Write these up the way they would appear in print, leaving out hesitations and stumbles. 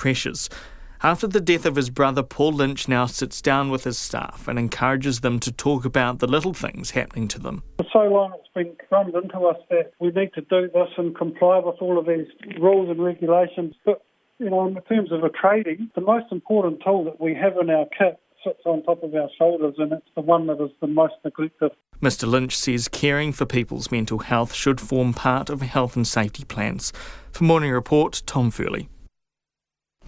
pressures. After the death of his brother, Paul Lynch now sits down with his staff and encourages them to talk about the little things happening to them. For so long it's been drummed into us that we need to do this and comply with all of these rules and regulations. But, in terms of trading, the most important tool that we have in our kit sits on top of our shoulders, and it's the one that is the most neglected. Mr Lynch says caring for people's mental health should form part of health and safety plans. For Morning Report, Tom Furley.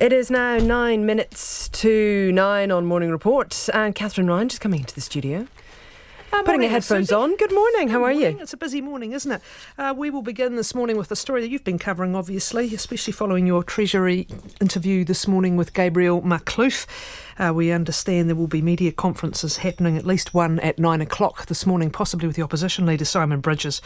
It is now 9 minutes to 9 on Morning Report, and Catherine Ryan just coming into the studio. Putting your headphones on. Good morning, how are you? It's a busy morning, isn't it? We will begin this morning with a story that you've been covering, obviously, especially following your Treasury interview this morning with Gabriel Makhlouf. We understand there will be media conferences happening, at least one at 9 o'clock this morning, possibly with the opposition leader Simon Bridges.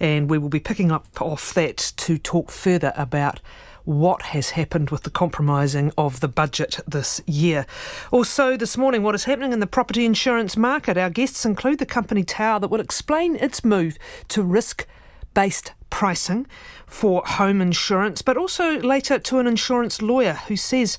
And we will be picking up off that to talk further about what has happened with the compromising of the budget this year. Also this morning, what is happening in the property insurance market. Our guests include the company Tower that will explain its move to risk-based pricing for home insurance, but also later to an insurance lawyer who says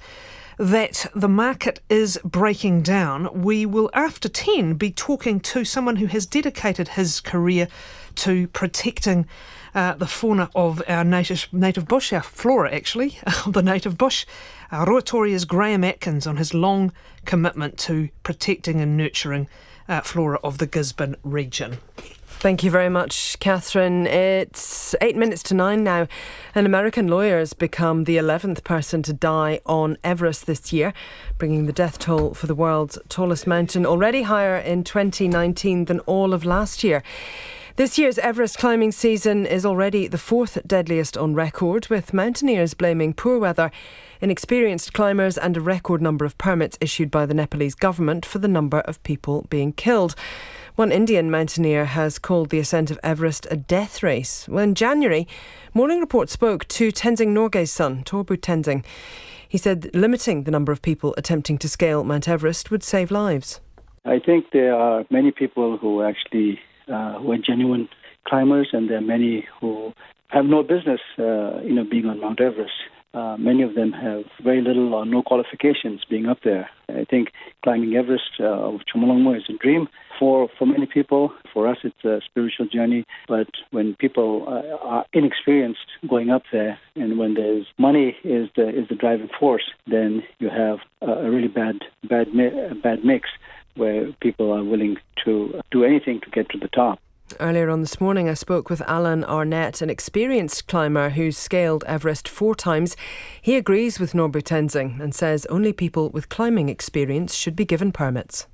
that the market is breaking down. We will, after 10, be talking to someone who has dedicated his career to protecting the fauna of our native bush, our flora actually, of the native bush. Our Ruatoria's Graham Atkins on his long commitment to protecting and nurturing flora of the Gisborne region. Thank you very much, Catherine. It's 8 minutes to 9 now. An American lawyer has become the 11th person to die on Everest this year, bringing the death toll for the world's tallest mountain already higher in 2019 than all of last year. This year's Everest climbing season is already the fourth deadliest on record, with mountaineers blaming poor weather, inexperienced climbers and a record number of permits issued by the Nepalese government for the number of people being killed. One Indian mountaineer has called the ascent of Everest a death race. Well, in January, Morning Report spoke to Tenzing Norgay's son, Torbu Tenzing. He said limiting the number of people attempting to scale Mount Everest would save lives. I think there are many people who actually who are genuine climbers, and there are many who have no business, being on Mount Everest. Many of them have very little or no qualifications being up there. I think climbing Everest of Chomolungma is a dream for many people. For us, it's a spiritual journey. But when people are inexperienced going up there, and when there's money is the driving force, then you have a really bad mix, where people are willing to do anything to get to the top. Earlier on this morning, I spoke with Alan Arnett, an experienced climber who's scaled Everest 4 times. He agrees with Norbu Tenzing and says only people with climbing experience should be given permits.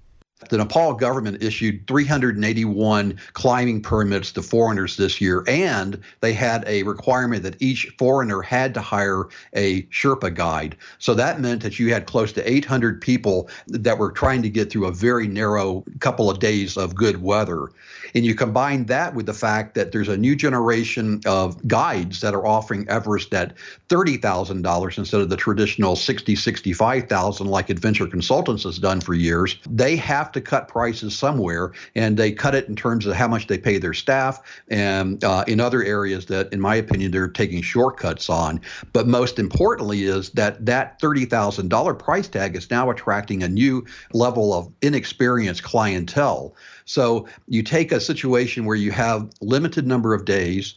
The Nepal government issued 381 climbing permits to foreigners this year, and they had a requirement that each foreigner had to hire a Sherpa guide. So that meant that you had close to 800 people that were trying to get through a very narrow couple of days of good weather. And you combine that with the fact that there's a new generation of guides that are offering Everest at $30,000 instead of the traditional $60,000-$65,000 like Adventure Consultants has done for years. They have to cut prices somewhere, and they cut it in terms of how much they pay their staff, and in other areas that, in my opinion, they're taking shortcuts on. But most importantly is that $30,000 price tag is now attracting a new level of inexperienced clientele. So you take a situation where you have limited number of days,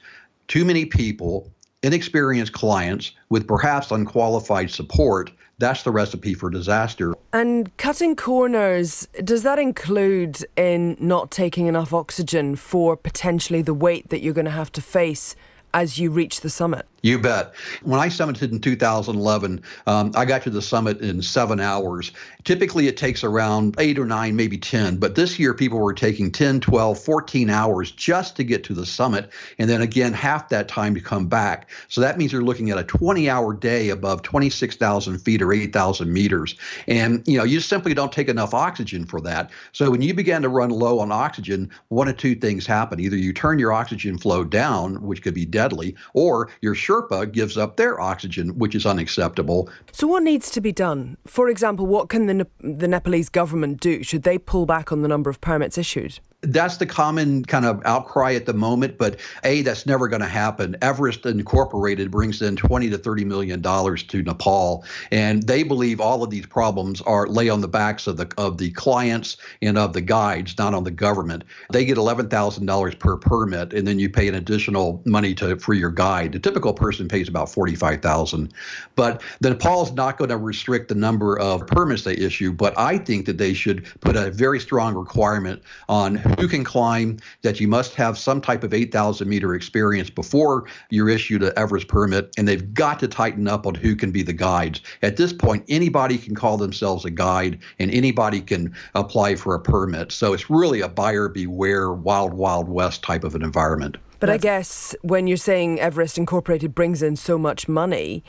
too many people, inexperienced clients with perhaps unqualified support. That's the recipe for disaster. And cutting corners, does that include in not taking enough oxygen for potentially the weight that you're going to have to face as you reach the summit? You bet. When I summited in 2011, I got to the summit in 7 hours. Typically, it takes around 8 or 9, maybe 10. But this year, people were taking 10, 12, 14 hours just to get to the summit. And then again, half that time to come back. So that means you're looking at a 20-hour day above 26,000 feet or 8,000 meters. And, you simply don't take enough oxygen for that. So when you begin to run low on oxygen, one of two things happen. Either you turn your oxygen flow down, which could be deadly, or your Sherpa gives up their oxygen, which is unacceptable. So what needs to be done? For example, what can the Nepalese government do? Should they pull back on the number of permits issued? That's the common kind of outcry at the moment, but that's never going to happen. Everest Incorporated brings in $20 to $30 million to Nepal, and they believe all of these problems lay on the backs of the clients and of the guides, not on the government. They get $11,000 per permit, and then you pay an additional money for your guide. The typical person pays about $45,000, but the Nepal's not going to restrict the number of permits they issue. But I think that they should put a very strong requirement on who can climb, that you must have some type of 8,000 meter experience before you're issued an Everest permit, and they've got to tighten up on who can be the guides. At this point, anybody can call themselves a guide, and anybody can apply for a permit. So it's really a buyer beware, wild, wild west type of an environment. But I guess when you're saying Everest Incorporated brings in so much money,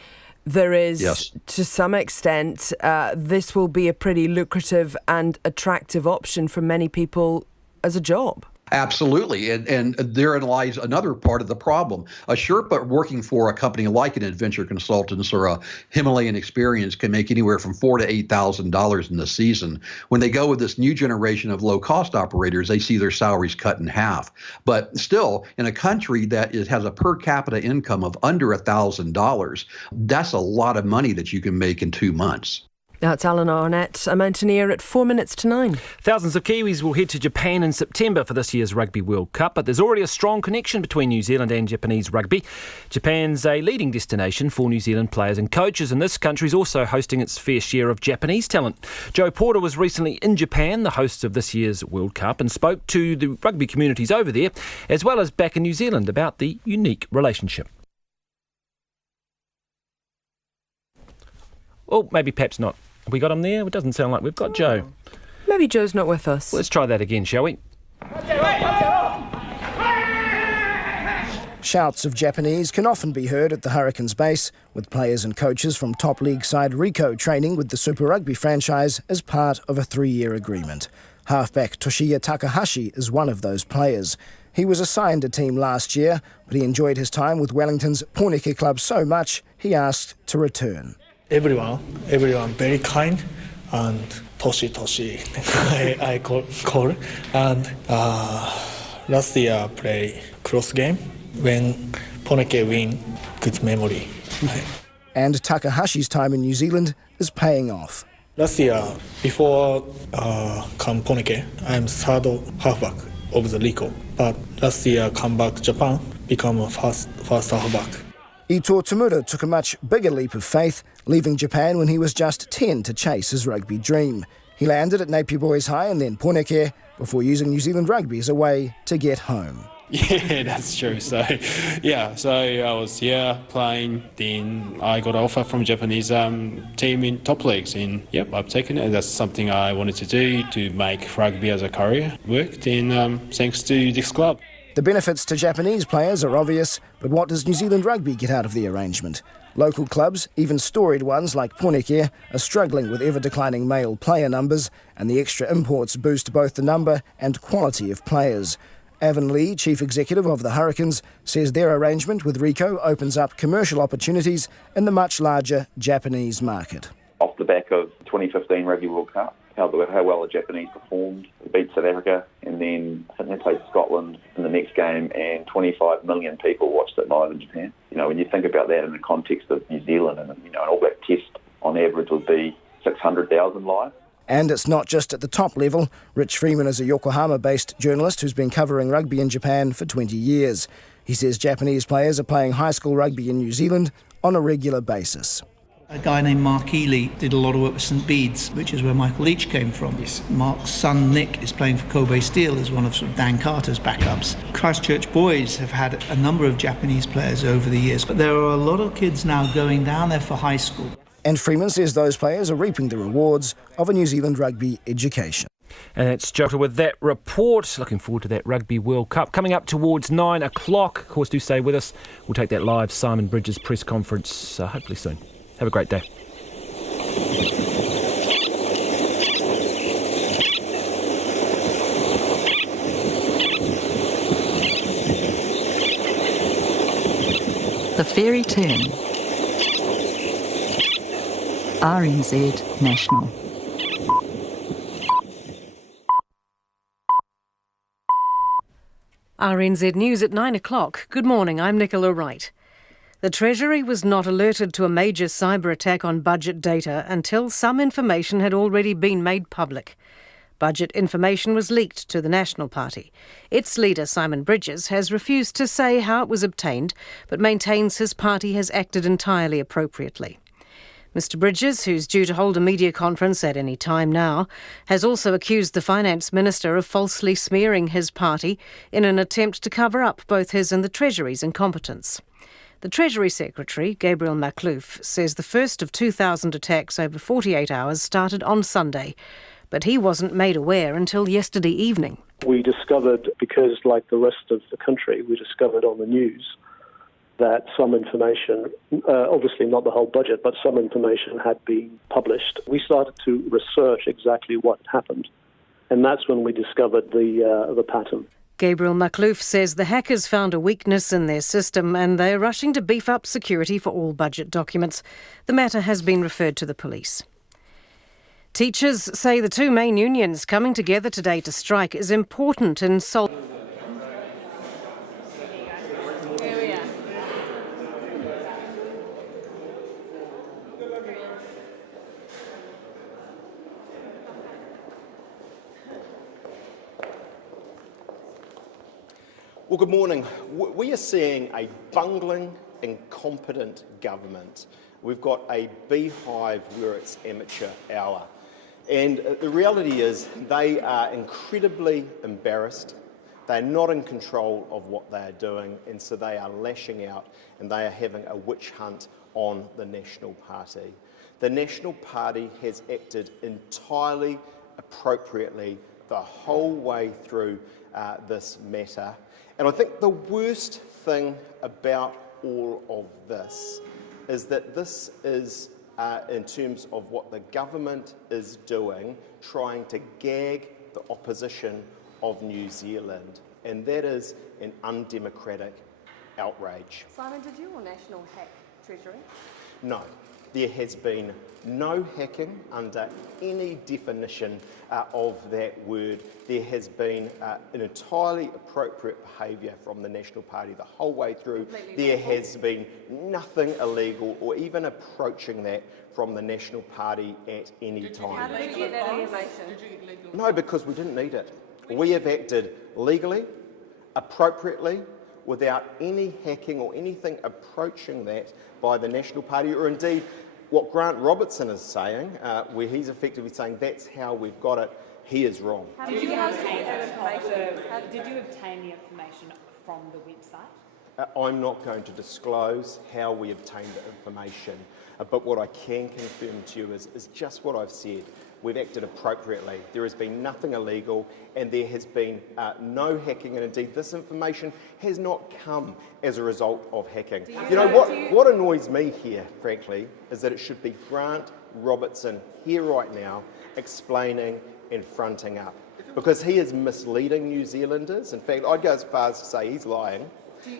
there is, yes, to some extent, this will be a pretty lucrative and attractive option for many people as a job. Absolutely. And therein lies another part of the problem. A Sherpa working for a company like an Adventure Consultants or a Himalayan Experience can make anywhere from $4,000 to $8,000 in the season. When they go with this new generation of low-cost operators, they see their salaries cut in half. But still, in a country that has a per capita income of under $1,000, that's a lot of money that you can make in 2 months. That's Alan Arnett, a mountaineer at 9:04. Thousands of Kiwis will head to Japan in September for this year's Rugby World Cup, but there's already a strong connection between New Zealand and Japanese rugby. Japan's a leading destination for New Zealand players and coaches, and this country's also hosting its fair share of Japanese talent. Joe Porter was recently in Japan, the host of this year's World Cup, and spoke to the rugby communities over there, as well as back in New Zealand, about the unique relationship. Well, maybe perhaps not. Have we got him there? It doesn't sound like we've got Joe. Maybe Joe's not with us. Let's try that again, shall we? Shouts of Japanese can often be heard at the Hurricanes base, with players and coaches from top league side Rico training with the Super Rugby franchise as part of a 3-year agreement. Halfback Toshiya Takahashi is one of those players. He was assigned a team last year, but he enjoyed his time with Wellington's Porneke club so much he asked to return. Everyone very kind, and Toshi I call. And last year play cross game when Porneke win, good memory. And Takahashi's time in New Zealand is paying off. Last year, before come Porneke, I'm third halfback of the Rico. But last year come back to Japan, become a first halfback. Ito Tamura took a much bigger leap of faith, leaving Japan when he was just 10 to chase his rugby dream. He landed at Napier Boys High and then Porneke before using New Zealand rugby as a way to get home. Yeah, that's true. So I was here playing. Then I got an offer from Japanese team in top leagues. And I've taken it. That's something I wanted to do to make rugby as a career work. Then thanks to this club. The benefits to Japanese players are obvious, but what does New Zealand rugby get out of the arrangement? Local clubs, even storied ones like Porneke, are struggling with ever-declining male player numbers, and the extra imports boost both the number and quality of players. Evan Lee, chief executive of the Hurricanes, says their arrangement with Rico opens up commercial opportunities in the much larger Japanese market. Off the back of 2015 Rugby World Cup, how well the Japanese performed, beat South Africa, and then I think they played Scotland in the next game, and 25 million people watched it live in Japan. When you think about that in the context of New Zealand, and an All Black Test on average would be 600,000 live. And it's not just at the top level. Rich Freeman is a Yokohama-based journalist who's been covering rugby in Japan for 20 years. He says Japanese players are playing high school rugby in New Zealand on a regular basis. A guy named Mark Ely did a lot of work with St Bede's, which is where Michael Leach came from. Yes. Mark's son Nick is playing for Kobe Steel as one of Dan Carter's backups. Christchurch Boys have had a number of Japanese players over the years, but there are a lot of kids now going down there for high school. And Freeman says those players are reaping the rewards of a New Zealand rugby education. And that's Jota with that report. Looking forward to that Rugby World Cup. Coming up towards 9 o'clock. Of course, do stay with us. We'll take that live Simon Bridges press conference hopefully soon. Have a great day. The Fairy Turn. RNZ National. RNZ News at 9 o'clock. Good morning, I'm Nicola Wright. The Treasury was not alerted to a major cyber attack on budget data until some information had already been made public. Budget information was leaked to the National Party. Its leader, Simon Bridges, has refused to say how it was obtained, but maintains his party has acted entirely appropriately. Mr Bridges, who's due to hold a media conference at any time now, has also accused the Finance Minister of falsely smearing his party in an attempt to cover up both his and the Treasury's incompetence. The Treasury Secretary, Gabriel Makhlouf, says the first of 2,000 attacks over 48 hours started on Sunday, but he wasn't made aware until yesterday evening. We discovered, because like the rest of the country, we discovered on the news that some information, obviously not the whole budget, but some information had been published. We started to research exactly what happened, and that's when we discovered the pattern. Gabriel Makhlouf says the hackers found a weakness in their system and they're rushing to beef up security for all budget documents. The matter has been referred to the police. Teachers say the two main unions coming together today to strike is important in solving. Well, good morning. We are seeing a bungling, incompetent government. We've got a beehive where it's amateur hour. And the reality is they are incredibly embarrassed. They're not in control of what they are doing, and so they are lashing out and they are having a witch hunt on the National Party. The National Party has acted entirely appropriately the whole way through this matter. And I think the worst thing about all of this is that this is, in terms of what the government is doing, trying to gag the opposition of New Zealand. And that is an undemocratic outrage. Simon, did your National hack Treasury? No. There has been no hacking under any definition of that word. There has been an entirely appropriate behaviour from the National Party the whole way through. There has been nothing illegal or even approaching that from the National Party at any time. How did you get that information? No, because we didn't need it. We have acted legally, appropriately, without any hacking or anything approaching that by the National Party, or indeed what Grant Robertson is saying, where he's effectively saying that's how we've got it, he is wrong. Did you obtain that information? Did you obtain the information from the website? I'm not going to disclose how we obtained the information, but what I can confirm to you is just what I've said. We've acted appropriately. There has been nothing illegal and there has been no hacking, and indeed this information has not come as a result of hacking. You know, what annoys me here, frankly, is that it should be Grant Robertson here right now explaining and fronting up, because he is misleading New Zealanders. In fact, I'd go as far as to say he's lying.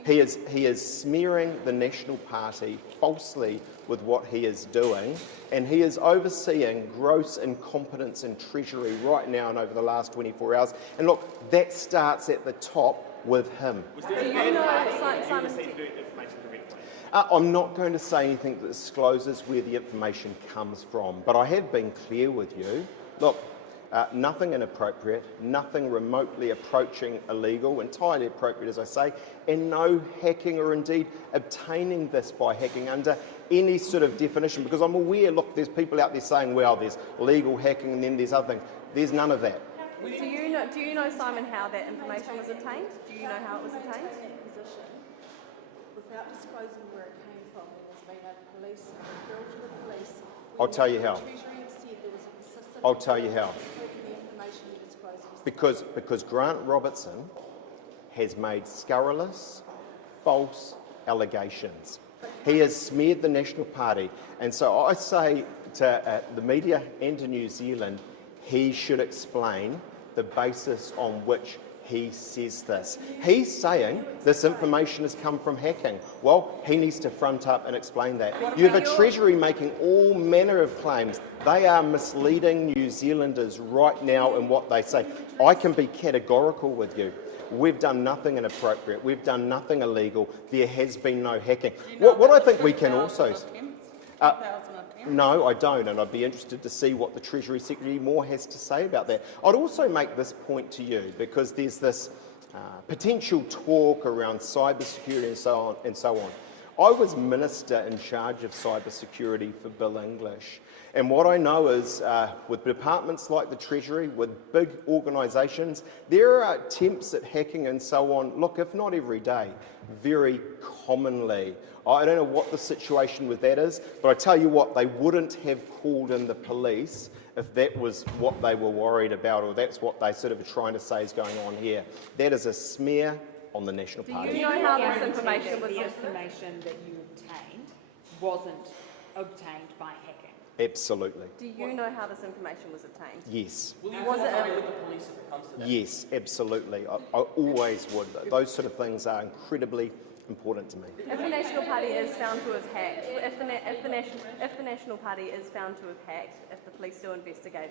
He is smearing the National Party falsely with what he is doing, and he is overseeing gross incompetence in Treasury right now and over the last 24 hours. And look, that starts at the top with him. I'm not going to say anything that discloses where the information comes from, but I have been clear with you. Look, nothing inappropriate, nothing remotely approaching illegal, entirely appropriate, as I say, and no hacking or indeed obtaining this by hacking under any sort of definition, because I'm aware, look, there's people out there saying, well, there's legal hacking and then there's other things. There's none of that. Do you know, Simon, how that information was obtained? Do you know how it was obtained? Without disclosing where it came from, there has been a police referral to the police. I'll tell you how. I'll tell you how. Because Grant Robertson has made scurrilous, false allegations. He has smeared the National Party. And so I say to the media and to New Zealand, he should explain the basis on which he says this. He's saying this information has come from hacking. Well, he needs to front up and explain that. You have a Treasury making all manner of claims. They are misleading New Zealanders right now in what they say. I can be categorical with you. We've done nothing inappropriate. We've done nothing illegal. There has been no hacking. What I think we can also... No, I don't, and I'd be interested to see what the Treasury Secretary Moore has to say about that. I'd also make this point to you, because there's this potential talk around cybersecurity and so on. I was Minister in charge of cybersecurity for Bill English, and what I know is with departments like the Treasury, with big organisations, there are attempts at hacking and so on, look, if not every day, very commonly. I don't know what the situation with that is, but I tell you what, they wouldn't have called in the police if that was what they were worried about, or that's what they sort of are trying to say is going on here. That is a smear on the National Party. Do you know how this information was... The information that you obtained wasn't obtained by hacking? Absolutely. Do you know how this information was obtained? Yes. Will you cooperate with the police if it comes to that? Yes, absolutely. I always would. Those sort of things are incredibly important to me. If the National Party is found to have hacked, if the National Party is found to have hacked, if the police do investigate,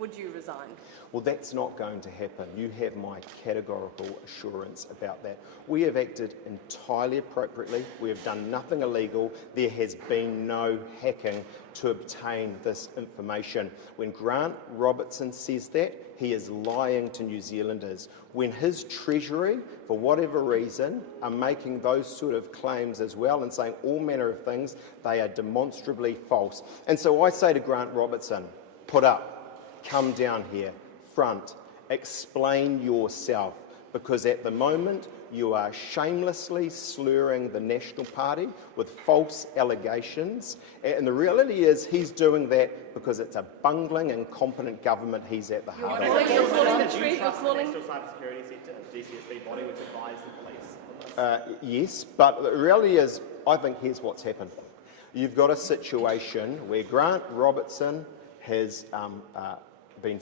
would you resign? Well, that's not going to happen. You have my categorical assurance about that. We have acted entirely appropriately. We have done nothing illegal. There has been no hacking to obtain this information. When Grant Robertson says that, he is lying to New Zealanders. When his Treasury, for whatever reason, are making those sort of claims as well and saying all manner of things, they are demonstrably false. And so I say to Grant Robertson, put up. Come down here, front, explain yourself, because at the moment you are shamelessly slurring the National Party with false allegations, and the reality is he's doing that because it's a bungling, incompetent government he's at the heart of. You're calling the Treasury, National Cybersecurity Sector, DCSB body, which advised the police. Yes, but the reality is, I think here's what's happened. You've got a situation where Grant Robertson has been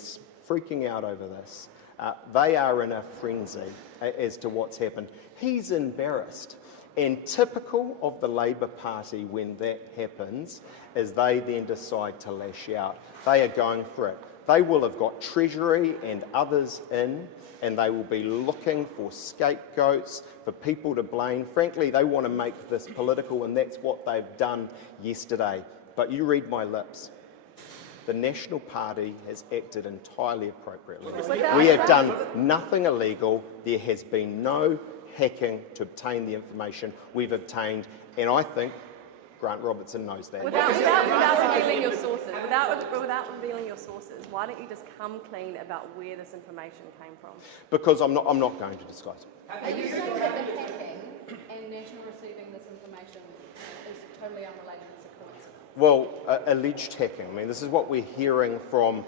freaking out over this. They are in a frenzy as to what's happened. He's embarrassed. And typical of the Labour Party when that happens is they then decide to lash out. They are going for it. They will have got Treasury and others in, and they will be looking for scapegoats, for people to blame. Frankly, they want to make this political, and that's what they've done yesterday. But you read my lips. The National Party has acted entirely appropriately. We have done nothing illegal. There has been no hacking to obtain the information we've obtained, and I think Grant Robertson knows that. Without revealing your sources, without revealing your sources, why don't you just come clean about where this information came from? Because I'm not going to disclose. Are you saying that the hacking and National receiving this information is totally unrelated? Well, alleged hacking. I mean, this is what we're hearing from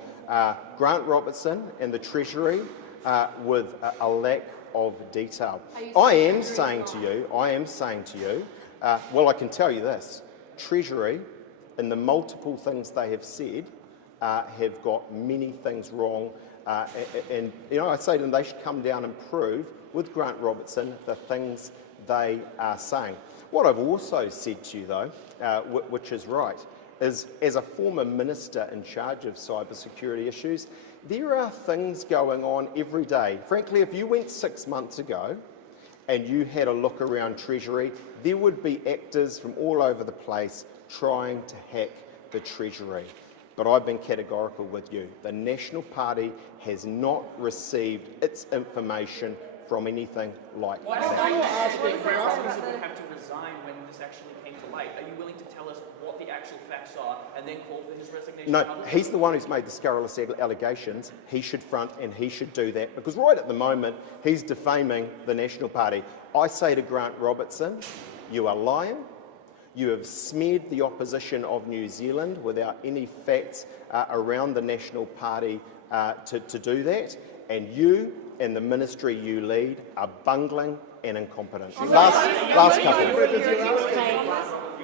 Grant Robertson and the Treasury with a lack of detail. I am saying to you, well, I can tell you this. Treasury, in the multiple things they have said, have got many things wrong. And you know, I say to them, they should come down and prove with Grant Robertson the things they are saying. What I've also said to you, though, which is right, is as a former minister in charge of cybersecurity issues, there are things going on every day. Frankly, if you went 6 months ago and you had a look around Treasury, there would be actors from all over the place trying to hack the Treasury. But I've been categorical with you. The National Party has not received its information from anything like that. You're asking people have to resign when this actually came to light. Are you willing to tell us what the actual facts are and then call for his resignation? No, he's the one who's made the scurrilous allegations. He should front and he should do that, because right at the moment he's defaming the National Party. I say to Grant Robertson, you are lying. You have smeared the opposition of New Zealand without any facts around the National Party to do that, and you and the ministry you lead are bungling and incompetent. Last couple. You're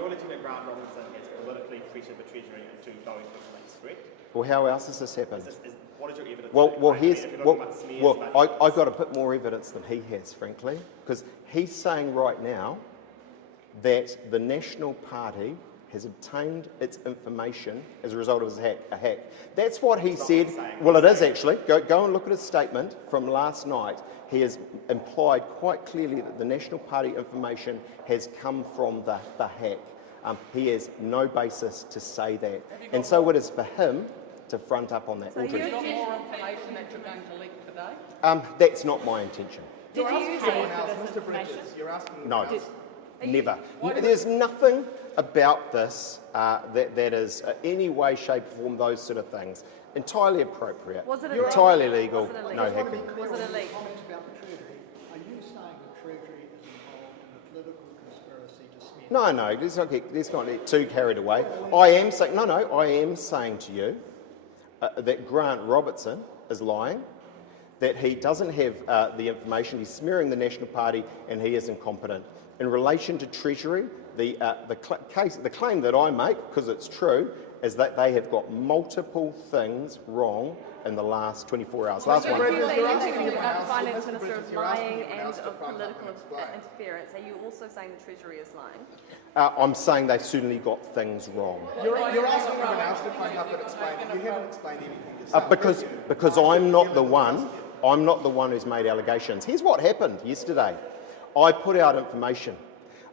letting Grant Robertson is politically discretion of the Treasury to go into the police, correct? Well, how else has this happened? What is your evidence? I've got a bit more evidence than he has, frankly, because he's saying right now that the National Party has obtained its information as a result of a hack. That's what he said. Well, it is actually. Go and look at his statement from last night. He has implied quite clearly that the National Party information has come from the hack. He has no basis to say that. And so it is for him to front up on that. So you've got more information that you're going to leak today? That's not my intention. Did you use this information? No, never. There's nothing about this that is any way, shape, or form, those sort of things. Entirely appropriate. Was it illegal? Entirely legal. Was it illegal? No hacking. Was it illegal? Are you saying the Treasury is involved in a political conspiracy to smear? No, let's not get too carried away. I am saying to you that Grant Robertson is lying, that he doesn't have the information, he's smearing the National Party, and he is incompetent. In relation to Treasury, the claim that I make, because it's true, is that they have got multiple things wrong in the last 24 hours. Last one. You're accusing the Finance Minister of lying and of political interference. Are you also saying the Treasury is lying? I'm saying they've certainly got things wrong. You're asking everyone else to find out that explain it. You haven't explained anything yourself. Because I'm not the one who's made allegations. Here's what happened yesterday. I put out information.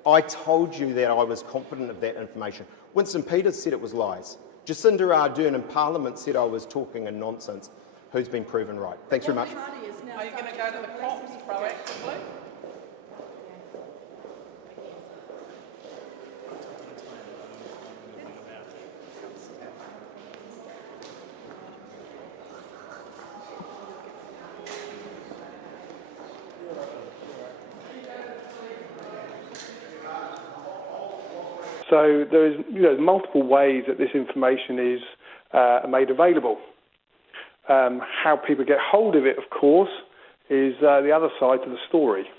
I told you that I was confident of that information. Winston Peters said it was lies. Jacinda Ardern in Parliament said I was talking in nonsense. Who's been proven right? Thanks very much. Are you going to go to the cops proactively? So there is, multiple ways that this information is made available. How people get hold of it, of course, is the other side to the story.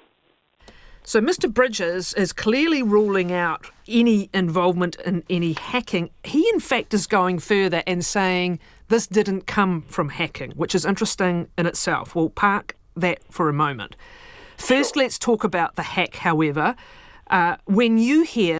So Mr Bridges is clearly ruling out any involvement in any hacking. He, in fact, is going further and saying this didn't come from hacking, which is interesting in itself. We'll park that for a moment. First, let's talk about the hack, however. When you hear